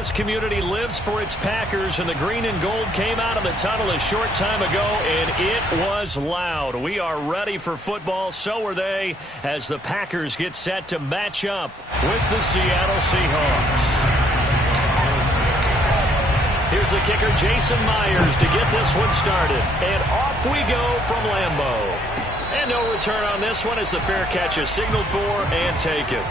this community lives for its Packers, and the green and gold came out of the tunnel a short time ago, and it was loud. We are ready for football. So are they, as the Packers get set to match up with the Seattle Seahawks. Here's the kicker, Jason Myers, to get this one started. And off we go from Lambeau. And no return on this one as the fair catch is signaled for and taken.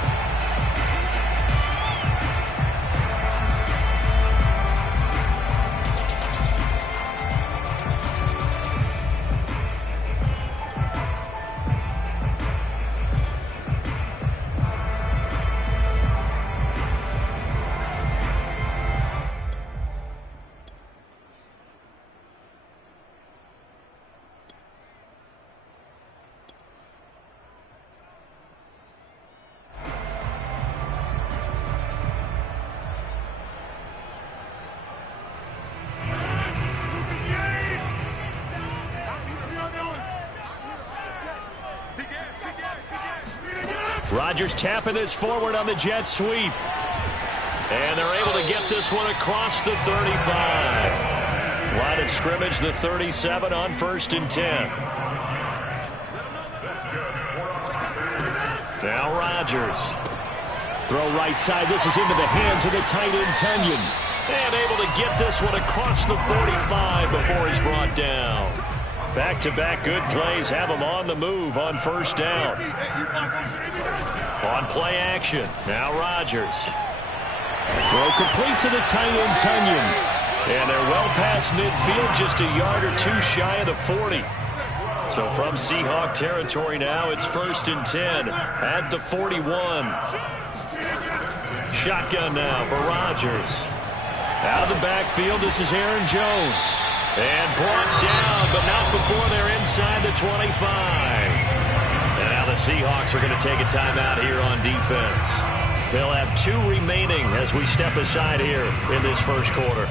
Rodgers tapping this forward on the jet sweep. And they're able to get this one across the 35. Line of scrimmage, the 37 on 1st and 10. Now Rodgers. Throw right side. This is into the hands of the tight end, Tunyon. And able to get this one across the 45 before he's brought down. Back-to-back good plays have him on the move on 1st down. On play action, now Rodgers. Throw complete to the tight end, Tunyon. And they're well past midfield, just a yard or two shy of the 40. So from Seahawk territory now, it's 1st and 10 at the 41. Shotgun now for Rodgers. Out of the backfield, this is Aaron Jones. And brought down, but not before they're inside the 25. And now the Seahawks are going to take a timeout here on defense. They'll have 2 remaining as we step aside here in this first quarter.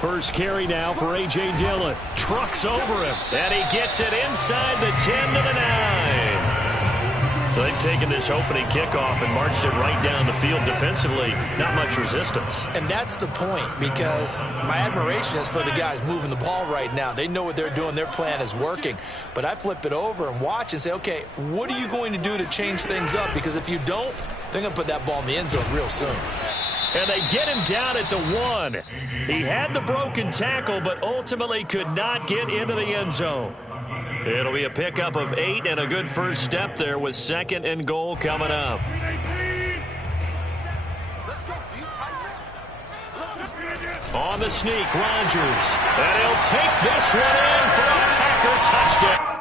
First carry now for A.J. Dillon. Trucks over him, and he gets it inside the 10 to the 9. They've taken this opening kickoff and marched it right down the field defensively. Not much resistance. And that's the point, because my admiration is for the guys moving the ball right now. They know what they're doing. Their plan is working. But I flip it over and watch and say, okay, what are you going to do to change things up? Because if you don't, they're going to put that ball in the end zone real soon. And they get him down at the 1. He had the broken tackle, but ultimately could not get into the end zone. It'll be a pickup of 8 and a good first step there with 2nd and goal coming up. On the sneak, Rodgers. And he'll take this one in for a Packer touchdown.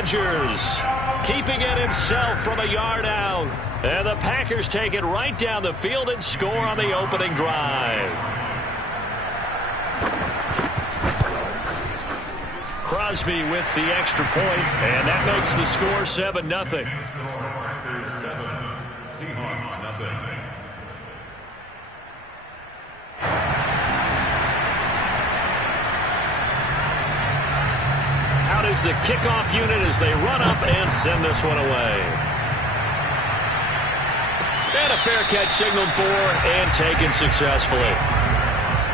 Rodgers, keeping it himself from a yard out. And the Packers take it right down the field and score on the opening drive. Crosby with the extra point, and that makes the score 7-0. Seahawks, nothing. Out is the kickoff unit as they run up and send this one away. And a fair catch signaled for and taken successfully.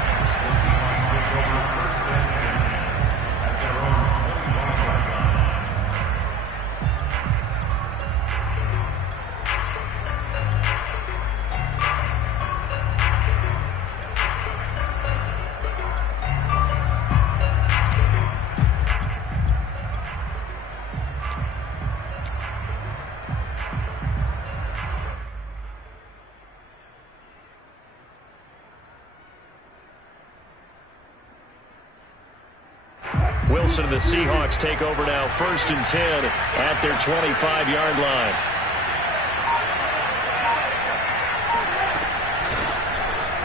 The Seahawks take over first and 10 at their own 21-yard line. Wilson and the Seahawks take over now, 1st and 10 at their 25-yard line.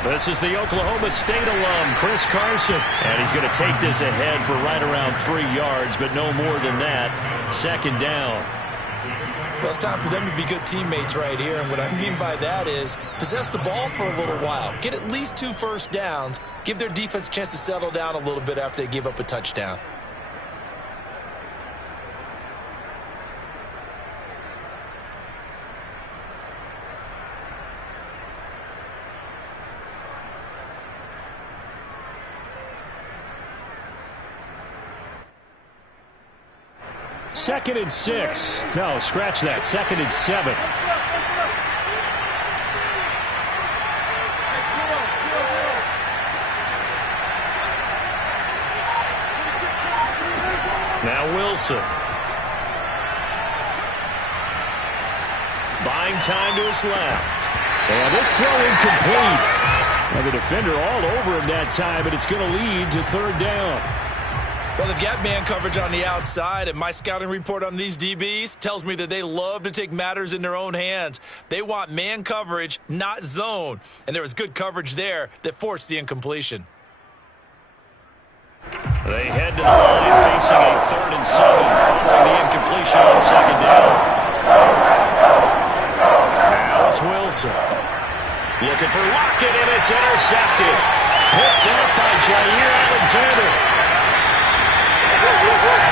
This is the Oklahoma State alum, Chris Carson. And he's going to take this ahead for right around 3 yards, but no more than that. 2nd down. Well, it's time for them to be good teammates right here. And what I mean by that is possess the ball for a little while. Get at least 2 first downs. Give their defense a chance to settle down a little bit after they give up a touchdown. Second and 6. No, scratch that. 2nd and 7. Now Wilson. Buying time to his left. And this throw incomplete. And the defender all over him that time, but it's going to lead to 3rd down. Well, they've got man coverage on the outside, and my scouting report on these DBs tells me that they love to take matters in their own hands. They want man coverage, not zone. And there was good coverage there that forced the incompletion. They head to the line facing a 3rd and 7 following the incompletion on 2nd down. Now it's Wilson. Looking for Lockett, and it's intercepted. Picked up by Jair Alexander.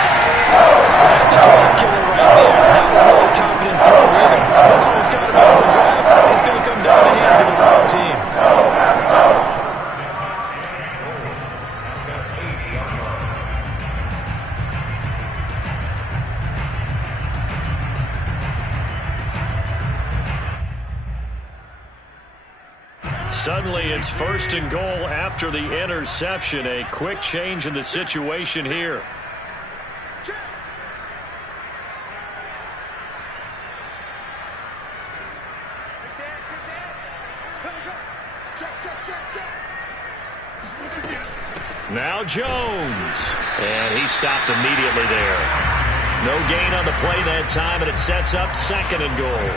That's a drop killer right there. Not really confident throw either. This one was kind of up for grabs. It's going to come down the hands of the wrong team. Suddenly it's 1st and goal after the interception. A quick change in the situation here. Now Jones. And he stopped immediately there. No gain on the play that time, and it sets up 2nd and goal.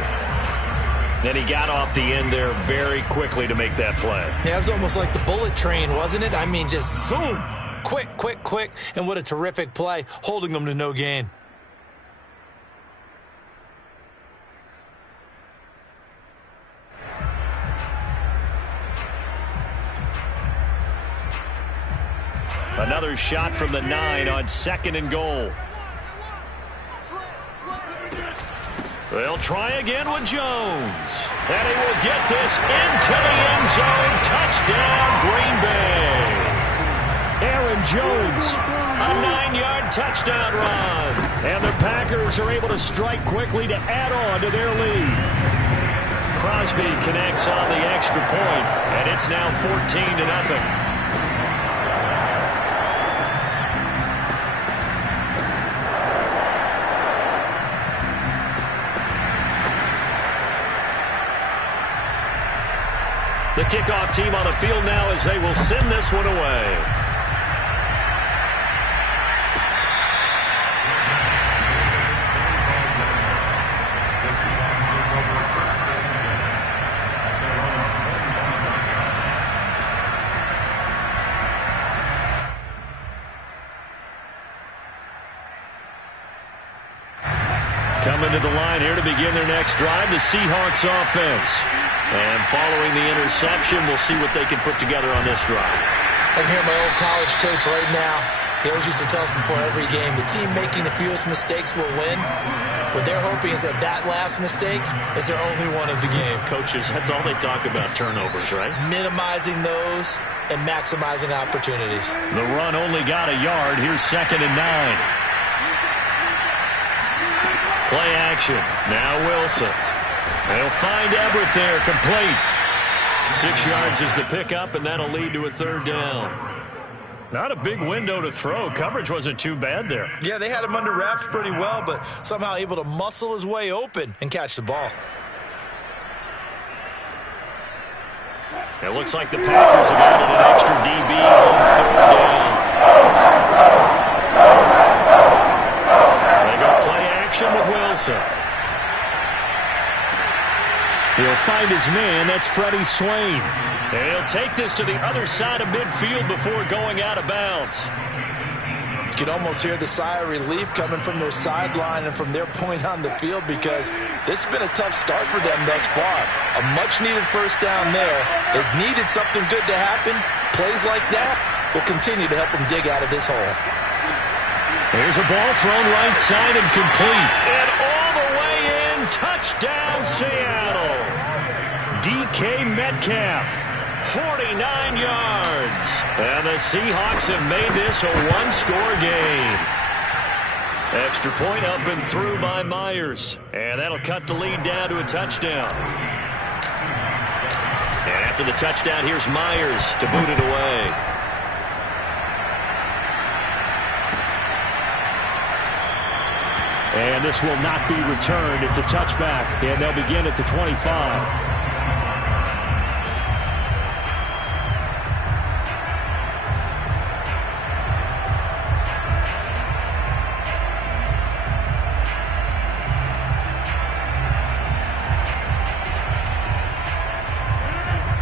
Then he got off the end there very quickly to make that play. Yeah, it was almost like the bullet train, wasn't it? I mean, just zoom. Quick, quick, quick. And what a terrific play, holding them to no gain. Another shot from the 9 on 2nd and goal. They'll try again with Jones. And he will get this into the end zone. Touchdown, Green Bay. Aaron Jones, a 9-yard touchdown run. And the Packers are able to strike quickly to add on to their lead. Crosby connects on the extra point, and it's now 14-0. The kickoff team on the field now as they will send this one away. Coming to the line here to begin their next drive, the Seahawks offense. And following the interception, we'll see what they can put together on this drive. I can hear my old college coach right now. He always used to tell us before every game, the team making the fewest mistakes will win. What they're hoping is that last mistake is their only one of the game. Coaches, that's all they talk about, turnovers, right? Minimizing those and maximizing opportunities. The run only got a yard. Here's 2nd and 9. Play action. Now Wilson. They'll find Everett there, complete. 6 yards is the pickup, and that'll lead to a 3rd down. Not a big window to throw. Coverage wasn't too bad there. Yeah, they had him under wraps pretty well, but somehow able to muscle his way open and catch the ball. It looks like the Packers have added an extra DB on 3rd down. They go play action with Wilson. He'll find his man. That's Freddie Swain. And he'll take this to the other side of midfield before going out of bounds. You can almost hear the sigh of relief coming from their sideline and from their point on the field, because this has been a tough start for them thus far. A much-needed 1st down there. They've needed something good to happen. Plays like that will continue to help them dig out of this hole. Here's a ball thrown right side and complete. And all the way in, touchdown Seattle. DK Metcalf, 49 yards. And the Seahawks have made this a one-score game. Extra point up and through by Myers. And that'll cut the lead down to a touchdown. And after the touchdown, here's Myers to boot it away. And this will not be returned. It's a touchback, and they'll begin at the 25.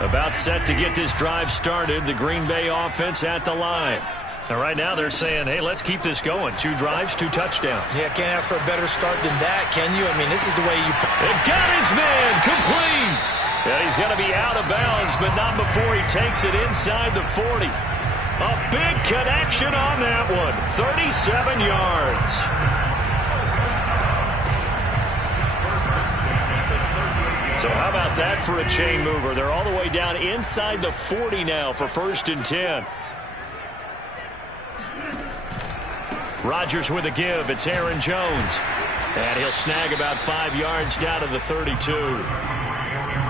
About set to get this drive started, the Green Bay offense at the line. And right now they're saying, hey, let's keep this going. 2 drives, 2 touchdowns. Yeah, can't ask for a better start than that, can you? I mean, this is the way you... It got his man complete. And he's going to be out of bounds, but not before he takes it inside the 40. A big connection on that one. 37 yards. So how about that for a chain mover? They're all the way down inside the 40 now for 1st and 10. Rodgers with a give. It's Aaron Jones. And he'll snag about 5 yards down to the 32.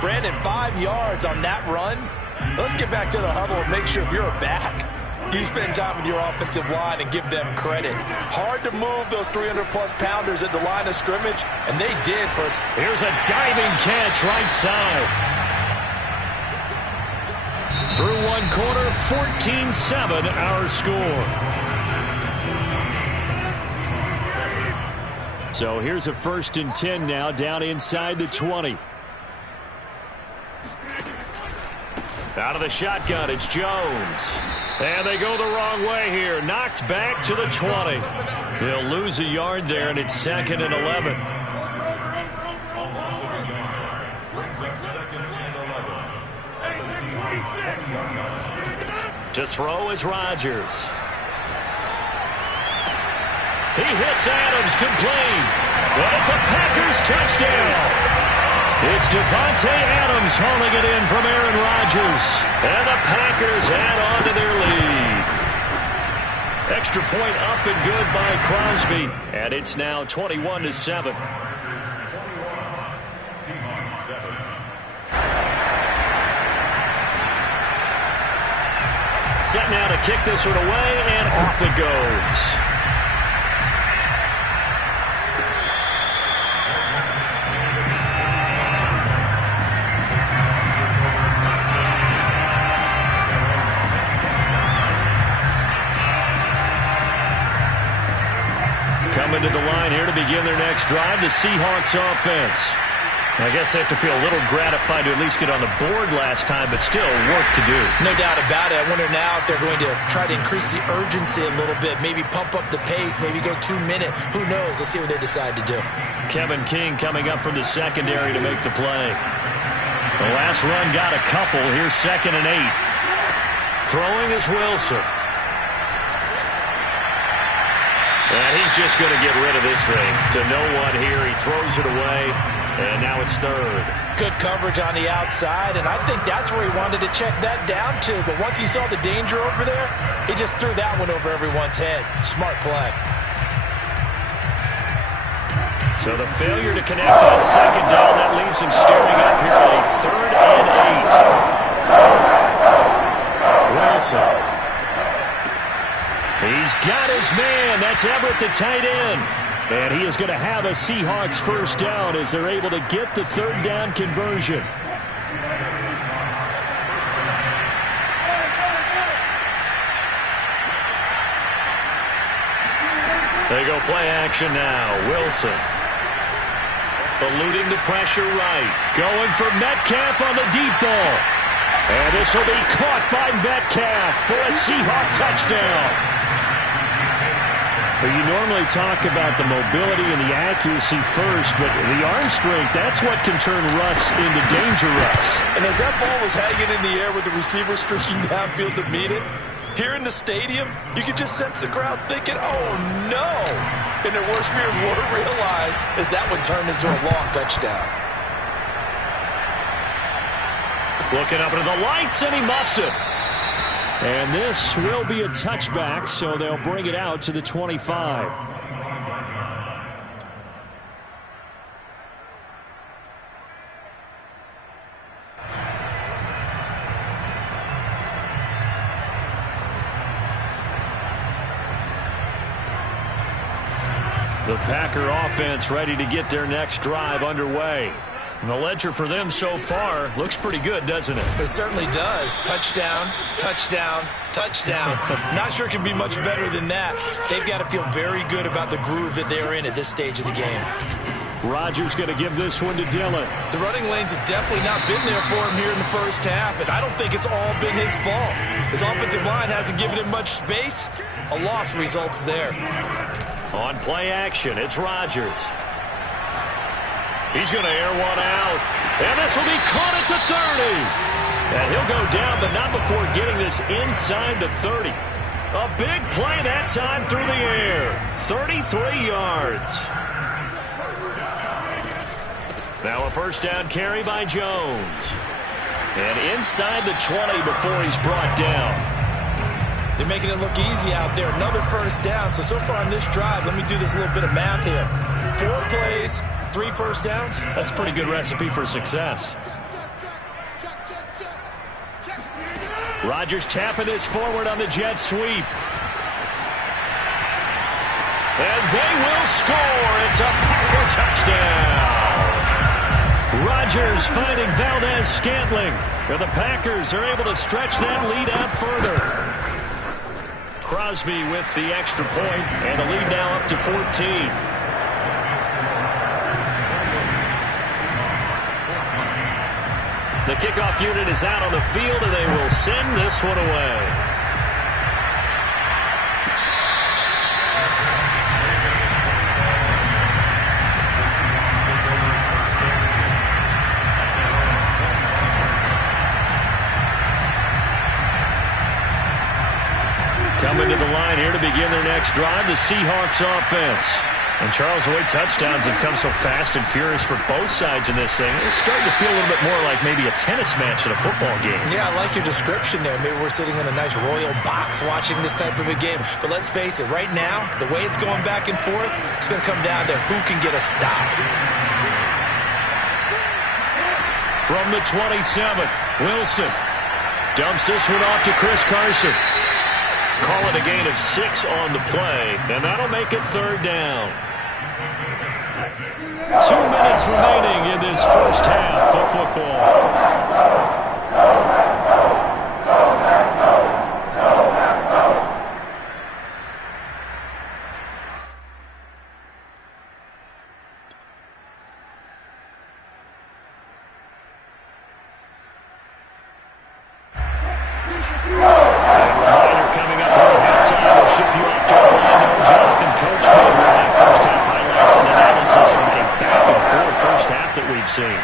Brandon, 5 yards on that run. Let's get back to the huddle and make sure if you're a back, you spend time with your offensive line and give them credit. Hard to move those 300-plus pounders at the line of scrimmage, and they did for us. Here's a diving catch right side. Through one quarter, 14-7 our score. So here's a 1st and 10 now, down inside the 20. Out of the shotgun, it's Jones. And they go the wrong way here. Knocked back to the 20. They'll lose a yard there, and it's 2nd and 11. To throw is Rodgers. He hits Adams complete. But it's a Packers touchdown. It's Devontae Adams hauling it in from Aaron Rodgers. And the Packers add on to their lead. Extra point up and good by Crosby. And it's now 21-7. Set now to kick this one away, and off it goes. Coming to the line here to begin their next drive, the Seahawks offense. I guess they have to feel a little gratified to at least get on the board last time, but still work to do. No doubt about it. I wonder now if they're going to try to increase the urgency a little bit, maybe pump up the pace, maybe go 2-minute. Who knows? Let's see what they decide to do. Kevin King coming up from the secondary to make the play. The last run got a couple. Here's 2nd and 8. Throwing is Wilson. And he's just going to get rid of this thing to no one here. He throws it away. And now it's 3rd. Good coverage on the outside, and I think that's where he wanted to check that down to. But once he saw the danger over there, he just threw that one over everyone's head. Smart play. So the failure to connect on 2nd down, that leaves him staring up here at a 3rd and 8. Wilson. He's got his man. That's Everett, the tight end. And he is going to have a Seahawks first down as they're able to get the 3rd down conversion. They go play action now. Wilson. Eluding the pressure right. Going for Metcalf on the deep ball. And this will be caught by Metcalf for a Seahawk touchdown. But you normally talk about the mobility and the accuracy first, but the arm strength, that's what can turn Russ into danger Russ. And as that ball was hanging in the air with the receiver streaking downfield to meet it, here in the stadium, you could just sense the crowd thinking, oh, no. And their worst fears were realized as that one turned into a long touchdown. Looking up into the lights, and he muffs it. And this will be a touchback, so they'll bring it out to the 25. The Packer offense ready to get their next drive underway. And the ledger for them so far looks pretty good, doesn't it? It certainly does. Touchdown, touchdown, touchdown. Not sure it can be much better than that. They've got to feel very good about the groove that they're in at this stage of the game. Rodgers going to give this one to Dillon. The running lanes have definitely not been there for him here in the first half, and I don't think it's all been his fault. His offensive line hasn't given him much space. A loss results there. On play action, it's Rodgers. He's going to air one out. And this will be caught at the 30. And he'll go down, but not before getting this inside the 30. A big play that time through the air. 33 yards. Now a first down carry by Jones. And inside the 20 before he's brought down. They're making it look easy out there. Another first down. So far on this drive, let me do this little bit of math here. 4 plays, 3 first downs. That's a pretty good recipe for success. Rodgers tapping this forward on the jet sweep. And they will score. It's a Packer touchdown. Rodgers finding Valdez-Scantling. And the Packers are able to stretch that lead out further. Crosby with the extra point, and the lead now up to 14. The kickoff unit is out on the field, and they will send this one away. Coming to the line here to begin their next drive, the Seahawks offense. And Charles, the way touchdowns have come so fast and furious for both sides in this thing, it's starting to feel a little bit more like maybe a tennis match at a football game. Yeah, I like your description there. Maybe we're sitting in a nice royal box watching this type of a game. But let's face it, right now, the way it's going back and forth, it's going to come down to who can get a stop. From the 27, Wilson dumps this one off to Chris Carson. Call it a gain of 6 on the play, and that'll make it third down. 2 minutes remaining in this first half of football. Reminder coming up here at halftime. We'll ship you off to Orlando. Jonathan Coachman will have first half highlights and analysis from a back-and-forth first half that we've seen.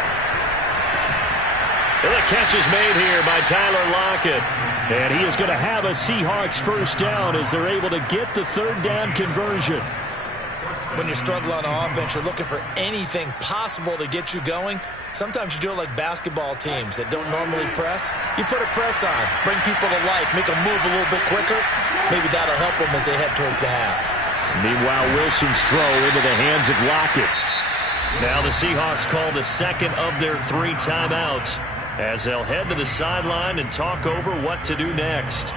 And the catch is made here by Tyler Lockett. And he is going to have a Seahawks first down as they're able to get the third down conversion. When you're struggling on offense, you're looking for anything possible to get you going. Sometimes you do it like basketball teams that don't normally press. You put a press on, bring people to life, make them move a little bit quicker. Maybe that'll help them as they head towards the half. Meanwhile, Wilson's throw into the hands of Lockett. Now the Seahawks call the second of their 3 timeouts as they'll head to the sideline and talk over what to do next. The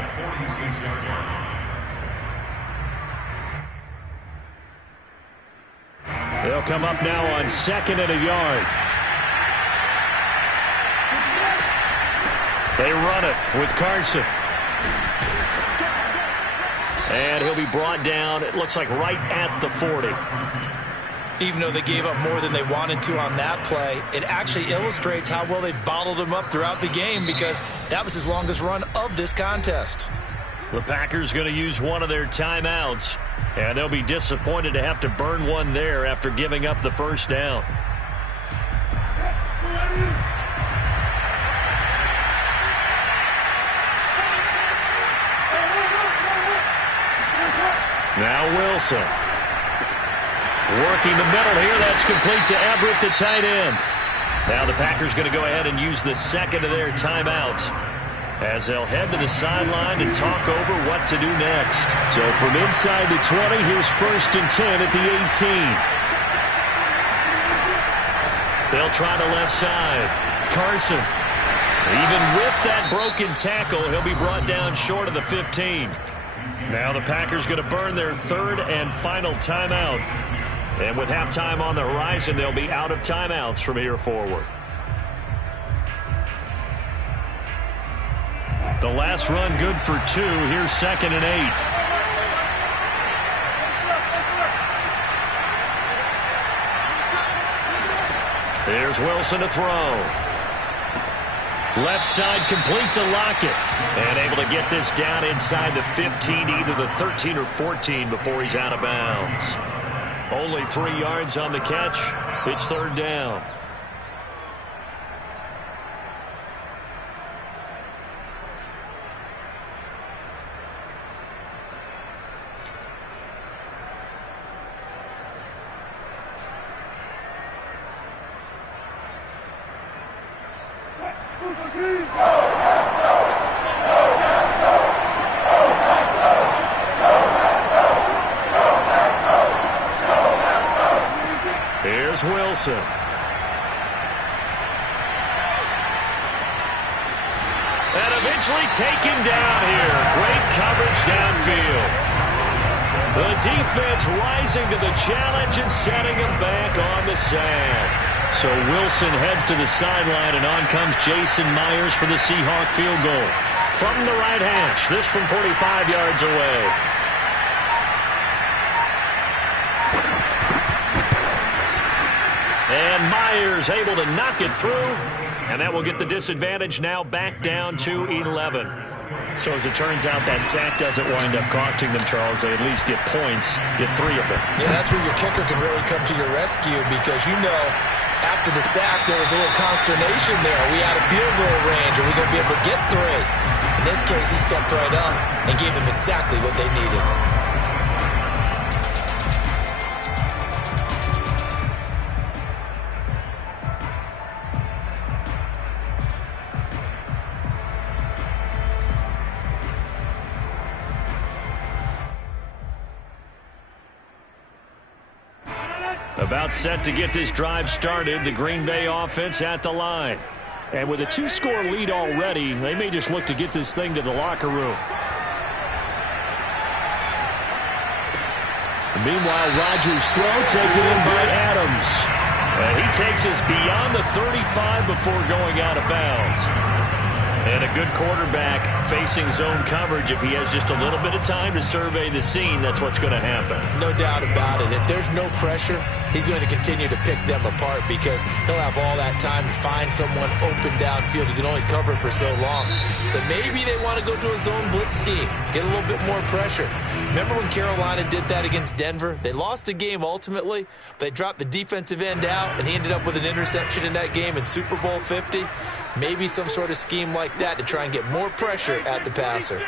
46-yard line. They'll come up now on 2nd and a yard. They run it with Carson. And he'll be brought down, it looks like right at the 40. Even though they gave up more than they wanted to on that play, it actually illustrates how well they bottled him up throughout the game because that was his longest run of this contest. The Packers going to use one of their timeouts, and they'll be disappointed to have to burn one there after giving up the first down. Now Wilson. Working the middle here. That's complete to Everett, the tight end. Now the Packers going to go ahead and use the second of their timeouts as they'll head to the sideline and talk over what to do next. So from inside the 20, here's 1st and 10 at the 18. They'll try the left side. Carson. Even with that broken tackle, he'll be brought down short of the 15. Now the Packers going to burn their 3rd and final timeout. And with halftime on the horizon, they'll be out of timeouts from here forward. The last run good for 2. Here's 2nd and 8. There's Wilson to throw. Left side complete to Lockett. And able to get this down inside the 15, either the 13 or 14 before he's out of bounds. Only 3 yards on the catch. It's 3rd down. Here's Wilson. And eventually taken down here. Great coverage downfield. The defense rising to the challenge and setting him back on the sand. So Wilson heads to the sideline, and on comes Jason Myers for the Seahawk field goal. From the right hash, this from 45 yards away. And Myers able to knock it through, and that will get the disadvantage now back down to 11. So as it turns out, that sack doesn't wind up costing them, Charles. They at least get points, get 3 of them. Yeah, that's where your kicker can really come to your rescue because you know after the sack there was a little consternation there. Are we out of field goal range? Are we going to be able to get 3? In this case, he stepped right up and gave them exactly what they needed. About set to get this drive started, the Green Bay offense at the line. And with a 2-score lead already, they may just look to get this thing to the locker room. Meanwhile, Rodgers' throw taken in by Adams. And he takes us beyond the 35 before going out of bounds. And a good quarterback facing zone coverage, if he has just a little bit of time to survey the scene, that's what's going to happen. No doubt about it. If there's no pressure, he's going to continue to pick them apart because he'll have all that time to find someone open downfield. He can only cover for so long. So maybe they want to go to a zone blitz scheme, get a little bit more pressure. Remember when Carolina did that against Denver? They lost the game ultimately. They dropped the defensive end out, and he ended up with an interception in that game in Super Bowl 50. Maybe some sort of scheme like that to try and get more pressure at the passer.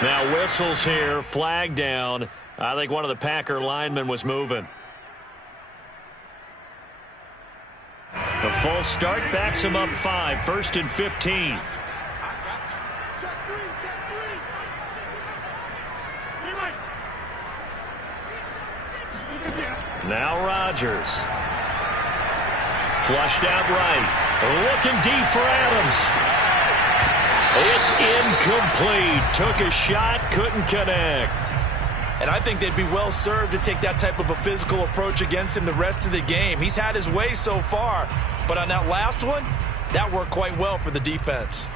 Now whistles here, flag down. I think one of the Packer linemen was moving. The false start backs him up 5, 1st and 15. Now Rodgers. Flushed out right. Looking deep for Adams. It's incomplete. Took a shot, couldn't connect. And I think they'd be well served to take that type of a physical approach against him the rest of the game. He's had his way so far, but on that last one, that worked quite well for the defense.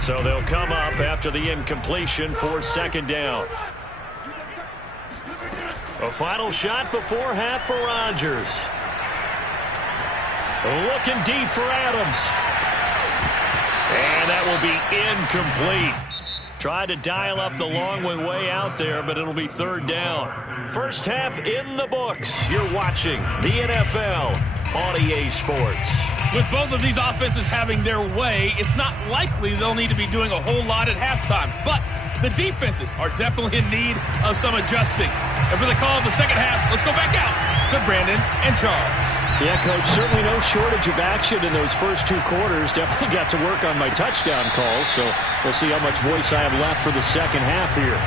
So they'll come up after the incompletion for 2nd down. A final shot before half for Rodgers. Looking deep for Adams. And that will be incomplete. Tried to dial up the long one way out there, but it'll be 3rd down. First half in the books. You're watching the NFL on EA Sports. With both of these offenses having their way, it's not likely they'll need to be doing a whole lot at halftime. But the defenses are definitely in need of some adjusting. And for the call of the second half, let's go back out to Brandon and Charles. Yeah, Coach, certainly no shortage of action in those first 2 quarters. Definitely got to work on my touchdown calls, so we'll see how much voice I have left for the second half here.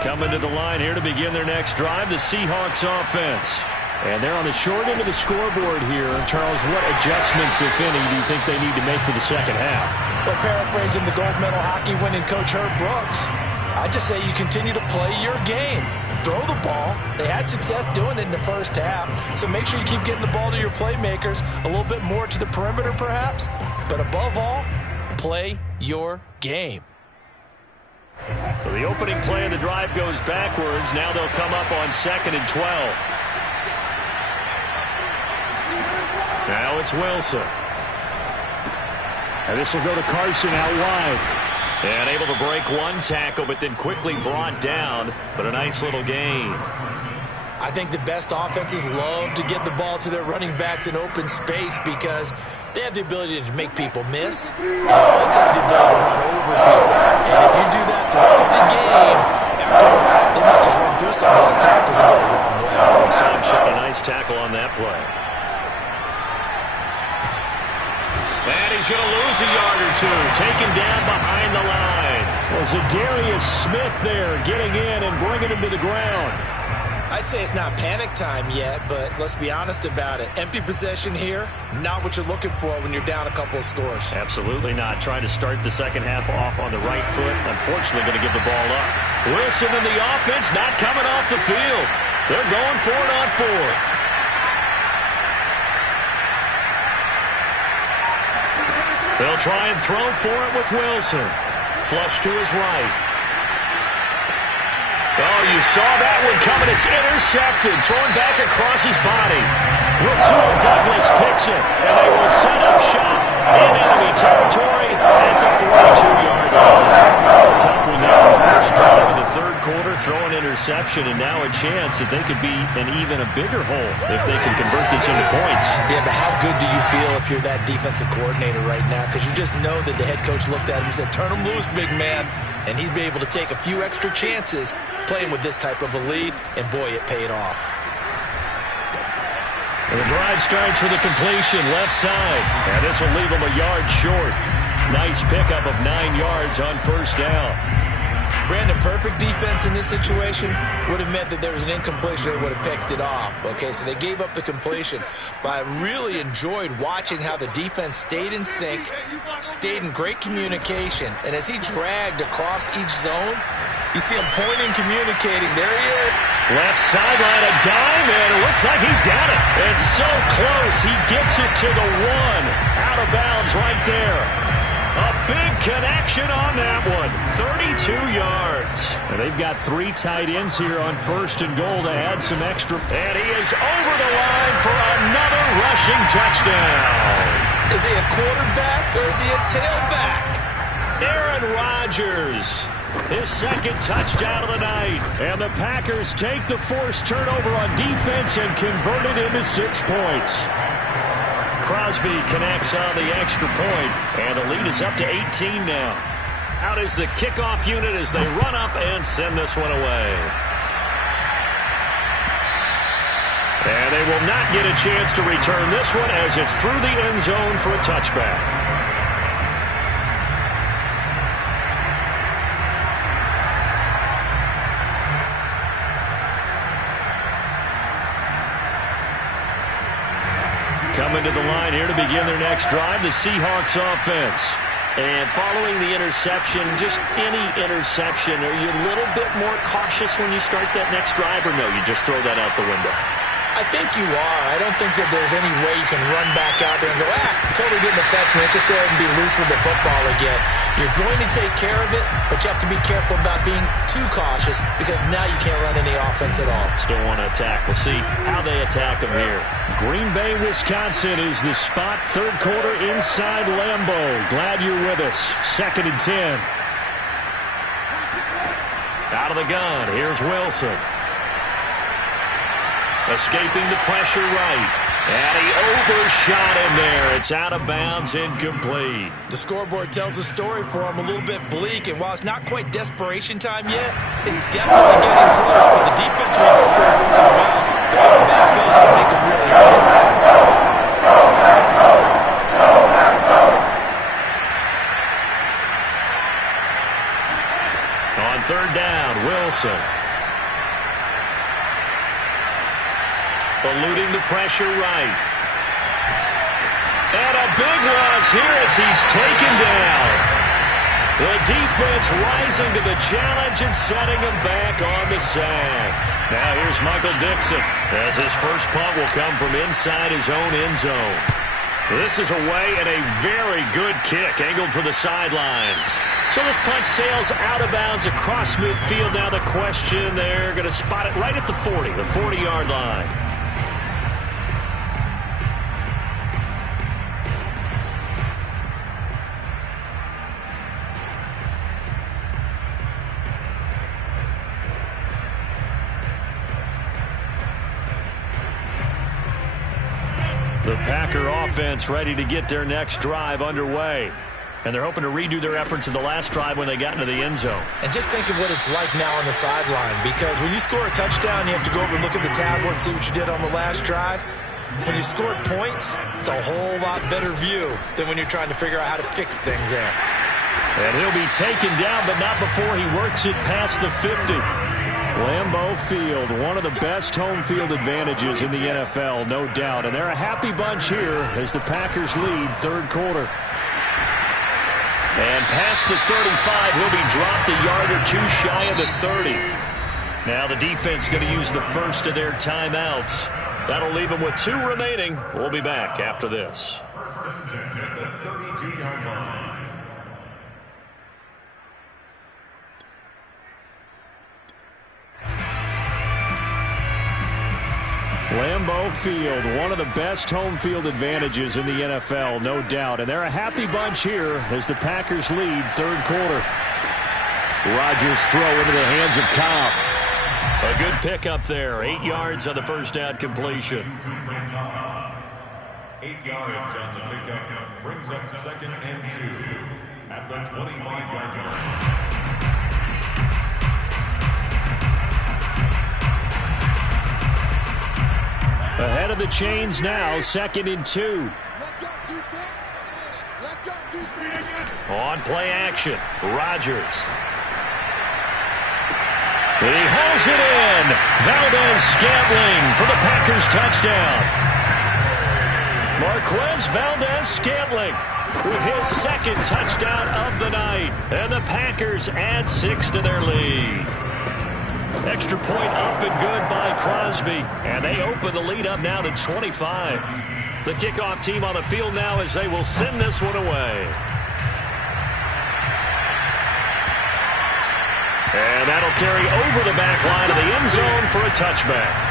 Coming to the line here to begin their next drive, the Seahawks offense. And they're on the short end of the scoreboard here. Charles, what adjustments, if any, do you think they need to make for the second half? Well, paraphrasing the gold medal hockey winning coach Herb Brooks, I just say you continue to play your game. Throw the ball. They had success doing it in the first half, so make sure you keep getting the ball to your playmakers, a little bit more to the perimeter perhaps, but above all, play your game. So the opening play of the drive goes backwards. Now they'll come up on 2nd and 12. Now it's Wilson. And this will go to Carson out wide. And able to break one tackle, but then quickly brought down. But a nice little gain. I think the best offenses love to get the ball to their running backs in open space because they have the ability to make people miss. And they also have the ability to run over people. And if you do that throughout the game, after a while, they might just run through some of those tackles and go the wrong way. So I'm shot a nice tackle on that play. And he's going to lose a yard or 2. Taken down behind the line. Well, Zadarius Smith there getting in and bringing him to the ground. I'd say it's not panic time yet, but let's be honest about it. Empty possession here, not what you're looking for when you're down a couple of scores. Absolutely not. Trying to start the second half off on the right foot. Unfortunately, going to give the ball up. Wilson and the offense not coming off the field. They're going for it on 4th. They'll try and throw for it with Wilson. Flush to his right. Oh, you saw that one coming. It's intercepted. Thrown back across his body. Rasul Douglas picks it, and they will set up shop in enemy territory at the 42-yard line. Tough one there. First drive of the 3rd quarter, throw an interception, and now a chance that they could be in even a bigger hole if they can convert this into points. Yeah, but how good do you feel if you're that defensive coordinator right now? Because you just know that the head coach looked at him and said, turn him loose, big man. And he'd be able to take a few extra chances playing with this type of a lead, and boy, it paid off. And the drive starts with a completion left side. And this will leave him a yard short. Nice pickup of 9 yards on first down. Brandon, perfect defense in this situation would have meant that there was an incompletion. They would have picked it off. Okay, so they gave up the completion. But I really enjoyed watching how the defense stayed in sync, stayed in great communication. And as he dragged across each zone, you see him pointing, communicating. There he is. Left sideline, a dime, and it looks like he's got it. It's so close. He gets it to the 1. Out of bounds right there. A big connection on that one. 32 yards. And they've got 3 tight ends here on first and goal to add some extra. And he is over the line for another rushing touchdown. Is he a quarterback or is he a tailback? Aaron Rodgers, his second touchdown of the night. And the Packers take the forced turnover on defense and convert it into 6 points. Crosby connects on the extra point, and the lead is up to 18 now. Out is the kickoff unit as they run up and send this one away. And they will not get a chance to return this one as it's through the end zone for a touchback. Coming to the line here to begin their next drive, the Seahawks offense. And following the interception, just any interception, are you a little bit more cautious when you start that next drive, or no, you just throw that out the window? I think you are. I don't think that there's any way you can run back out there and go, totally didn't affect me. Let's just go ahead and be loose with the football again. You're going to take care of it, but you have to be careful about being too cautious because now you can't run any offense at all. Still want to attack. We'll see how they attack them here. Green Bay, Wisconsin is the spot. Third quarter inside Lambeau. Glad you're with us. 2nd and 10. Out of the gun. Here's Wilson. Escaping the pressure right. And he overshot him there. It's out of bounds, incomplete. The scoreboard tells a story for him, a little bit bleak. And while it's not quite desperation time yet, it's definitely getting close. But the defense reads the scoreboard as well. They're going to back up and make them really hurt it. On 3rd down, Wilson. Eluding the pressure right. And a big loss here as he's taken down. The defense rising to the challenge and setting him back on the sack. Now here's Michael Dixon as his first punt will come from inside his own end zone. This is away and a very good kick angled for the sidelines. So this punt sails out of bounds across midfield. Now the question, they're going to spot it right at the 40, the 40-yard line. The Packer offense ready to get their next drive underway. And they're hoping to redo their efforts in the last drive when they got into the end zone. And just think of what it's like now on the sideline, because when you score a touchdown, you have to go over and look at the tablet and see what you did on the last drive. When you scored points, it's a whole lot better view than when you're trying to figure out how to fix things there. And he'll be taken down, but not before he works it past the 50. Lambeau Field, one of the best home field advantages in the NFL, no doubt. And they're a happy bunch here as the Packers lead 3rd quarter. And past the 35, he'll be dropped a yard or 2 shy of the 30. Now the defense going to use the first of their timeouts. That'll leave them with 2 remaining. We'll be back after this. Lambeau Field, one of the best home field advantages in the NFL, no doubt. And they're a happy bunch here as the Packers lead 3rd quarter. Rodgers throw into the hands of Cobb. A good pickup there. 8 yards on the first down completion. 8 yards on the pickup brings up 2nd and 2 at the 25-yard line. Ahead of the chains now, 2nd and 2. Let's go, defense. Let's go, defense. On play action, Rodgers. And he hauls it in. Valdez-Scantling for the Packers touchdown. Marquez Valdez-Scantling with his 2nd touchdown of the night. And the Packers add 6 to their lead. Extra point up and good by Crosby. And they open the lead up now to 25. The kickoff team on the field now as they will send this one away. And that'll carry over the back line of the end zone for a touchback.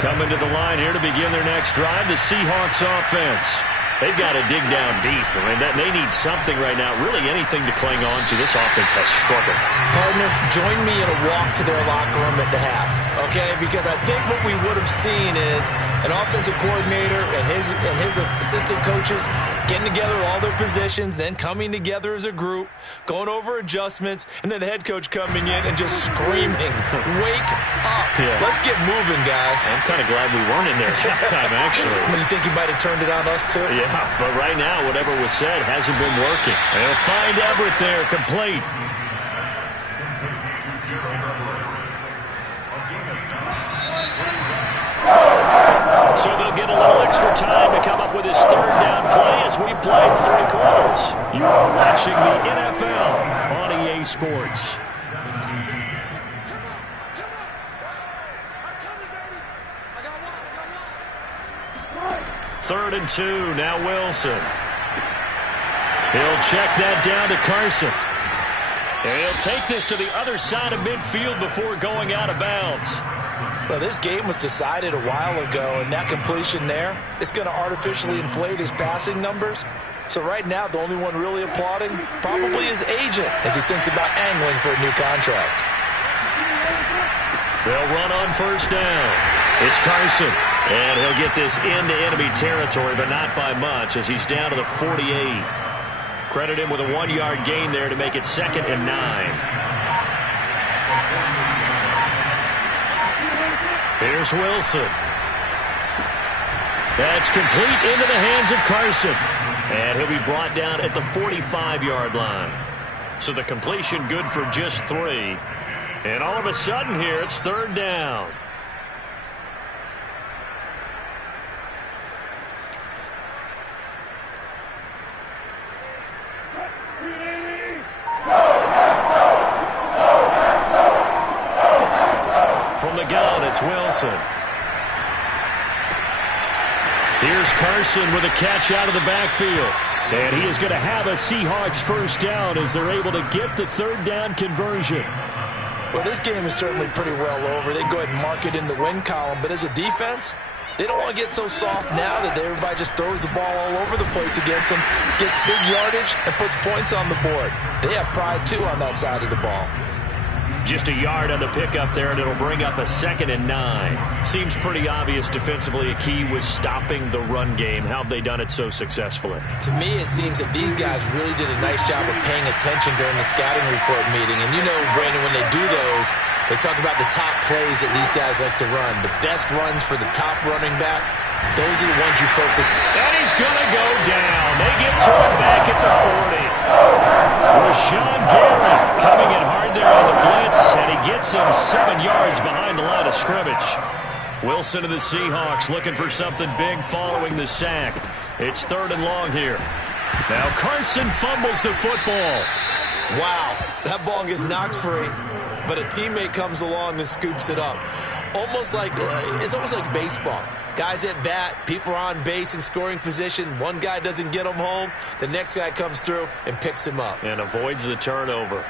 Coming to the line here to begin their next drive, the Seahawks offense. They've got to dig down deep. I mean, they need something right now, really anything to cling on to. This offense has struggled. Partner, join me in a walk to their locker room at the half, okay? Because I think what we would have seen is an offensive coordinator and his assistant coaches getting together all their positions, then coming together as a group, going over adjustments, and then the head coach coming in and just screaming, "Wake up. Yeah. Let's get moving, guys." I'm kind of glad we weren't in there at halftime, actually. You think he might have turned it on us, too? Yeah, but right now, whatever was said hasn't been working. They'll find Everett there, complete. So they'll get a little extra time to come up with his 3rd down play as we played 3 quarters. You are watching the NFL on EA Sports. Third and 2, now Wilson. He'll check that down to Carson. And he'll take this to the other side of midfield before going out of bounds. Well, this game was decided a while ago, and that completion there is going to artificially inflate his passing numbers. So right now, the only one really applauding probably his agent as he thinks about angling for a new contract. They'll run on 1st down. It's Carson. And he'll get this into enemy territory, but not by much as he's down to the 48. Credit him with a 1-yard gain there to make it 2nd and 9. Here's Wilson. That's complete into the hands of Carson. And he'll be brought down at the 45-yard line. So the completion good for just 3. And all of a sudden here, it's 3rd down. From the gun, it's Wilson. Here's Carson with a catch out of the backfield. And he is going to have a Seahawks 1st down as they're able to get the 3rd down conversion. Well, this game is certainly pretty well over. They go ahead and mark it in the win column. But as a defense, they don't want to get so soft now that everybody just throws the ball all over the place against them, gets big yardage, and puts points on the board. They have pride, too, on that side of the ball. Just a yard on the pickup there, and it'll bring up a 2nd and 9. Seems pretty obvious defensively a key was stopping the run game. How have they done it so successfully? To me, it seems that these guys really did a nice job of paying attention during the scouting report meeting. And you know, Brandon, when they do those, they talk about the top plays that these guys like to run. The best runs for the top running back, those are the ones you focus on. And he's going to go down. They get to him back at the 40. Rashawn Gary coming in hard there on the blitz, and he gets him 7 yards behind the line of scrimmage. Wilson of the Seahawks looking for something big following the sack. It's 3rd and long here. Now Carson fumbles the football. Wow, that ball gets knocked free, but a teammate comes along and scoops it up. It's almost like baseball. Guys at bat, people are on base in scoring position. One guy doesn't get him home. The next guy comes through and picks him up. And avoids the turnover.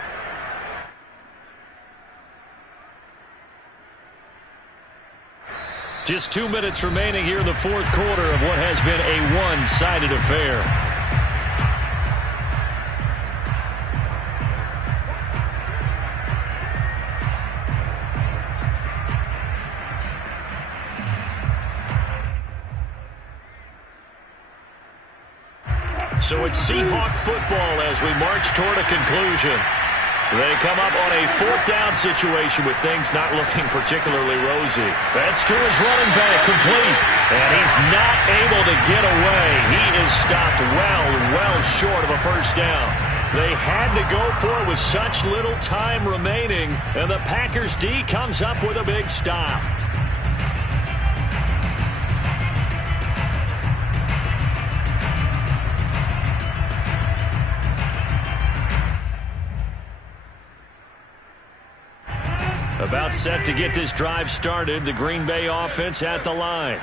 Just 2 minutes remaining here in the 4th quarter of what has been a one-sided affair. So it's Seahawk football as we march toward a conclusion. They come up on a fourth down situation with things not looking particularly rosy. That's to his running back, complete. And he's not able to get away. He is stopped well short of a first down. They had to go for it with such little time remaining, and the Packers D comes up with a big stop. About set to get this drive started, the Green Bay offense at the line.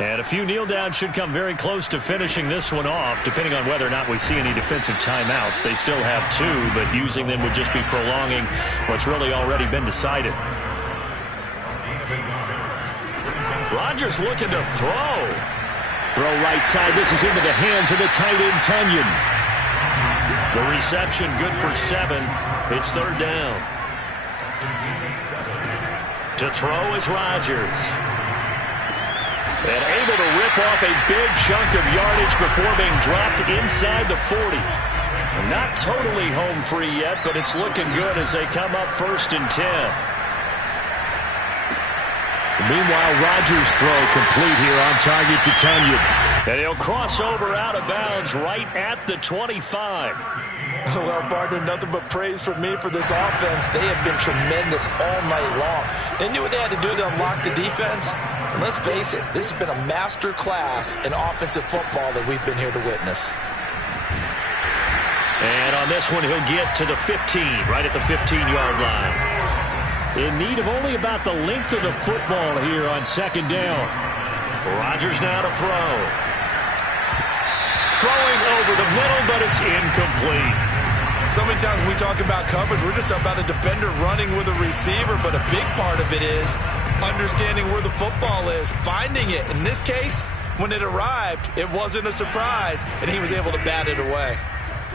And a few kneel downs should come very close to finishing this one off, depending on whether or not we see any defensive timeouts. They still have 2, but using them would just be prolonging what's really already been decided. Rodgers looking to throw. Throw right side. This is into the hands of the tight end, Tunyon. The reception good for 7. It's third down. To throw is Rodgers. And able to rip off a big chunk of yardage before being dropped inside the 40. Not totally home free yet, but it's looking good as they come up 1st and 10. Meanwhile, Rodgers' throw complete here on target to Tunyon. And he'll cross over out of bounds right at the 25. Well, partner, nothing but praise from me for this offense. They have been tremendous all night long. They knew what they had to do to unlock the defense. And let's face it, this has been a master class in offensive football that we've been here to witness. And on this one, he'll get to the 15, right at the 15-yard line. In need of only about the length of the football here on second down. Rodgers now to throw. Throwing over the middle, but it's incomplete. So many times when we talk about coverage, we're just about a defender running with a receiver, but a big part of it is understanding where the football is, finding it. In this case, when it arrived, it wasn't a surprise, and he was able to bat it away.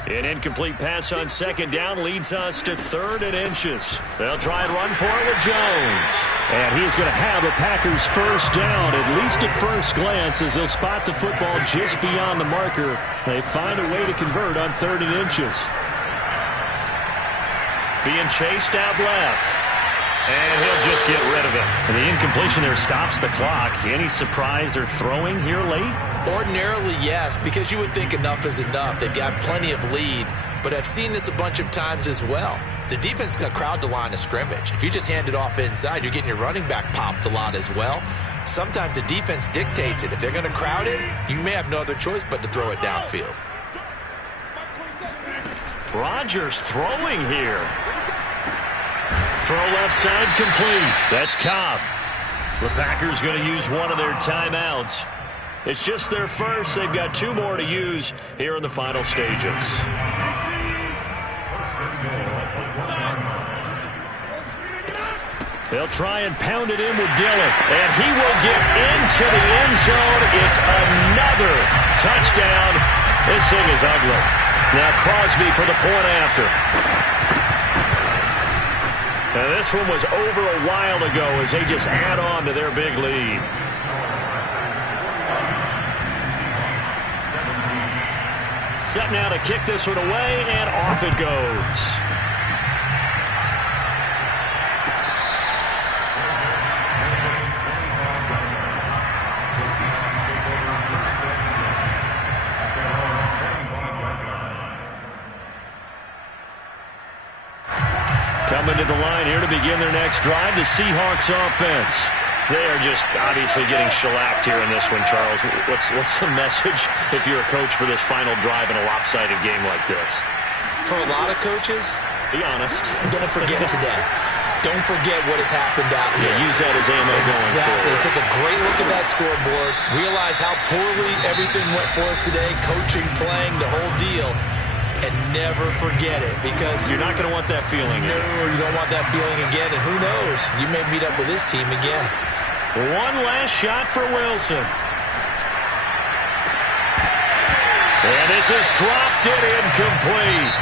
An incomplete pass on second down leads us to 3rd and inches. They'll try and run for it with Jones. And he's going to have a Packers first down, at least at first glance, as they'll spot the football just beyond the marker. They find a way to convert on 3rd and inches. Being chased out left. And he'll just get rid of it. And the incompletion there stops the clock. Any surprise they're throwing here late? Ordinarily, yes, because you would think enough is enough. They've got plenty of lead, but I've seen this a bunch of times as well. The defense is going to crowd the line of scrimmage. If you just hand it off inside, you're getting your running back popped a lot as well. Sometimes the defense dictates it. If they're going to crowd it, you may have no other choice but to throw it downfield. Rodgers throwing here. Throw left side complete. That's Cobb. The Packers going to use one of their timeouts. It's just their first. They've got 2 more to use here in the final stages. They'll try and pound it in with Dillon. And he will get into the end zone. It's another touchdown. This thing is ugly. Now Crosby for the point after. Now this one was over a while ago as they just add on to their big lead. Set now to kick this one away, and off it goes. Coming to the line here to begin their next drive, the Seahawks offense. They are just obviously getting shellacked here in this one, Charles. What's the message if you're a coach for this final drive in a lopsided game like this? For a lot of coaches, be honest. Don't forget today. Don't forget what has happened out here. Yeah, use that as ammo going forward. Take a great look at that scoreboard. Realize how poorly everything went for us today. Coaching, playing, the whole deal. And never forget it, because you're not going to want that feeling. No, you don't want that feeling again. And who knows? You may meet up with this team again. One last shot for Wilson. And this is dropped it incomplete.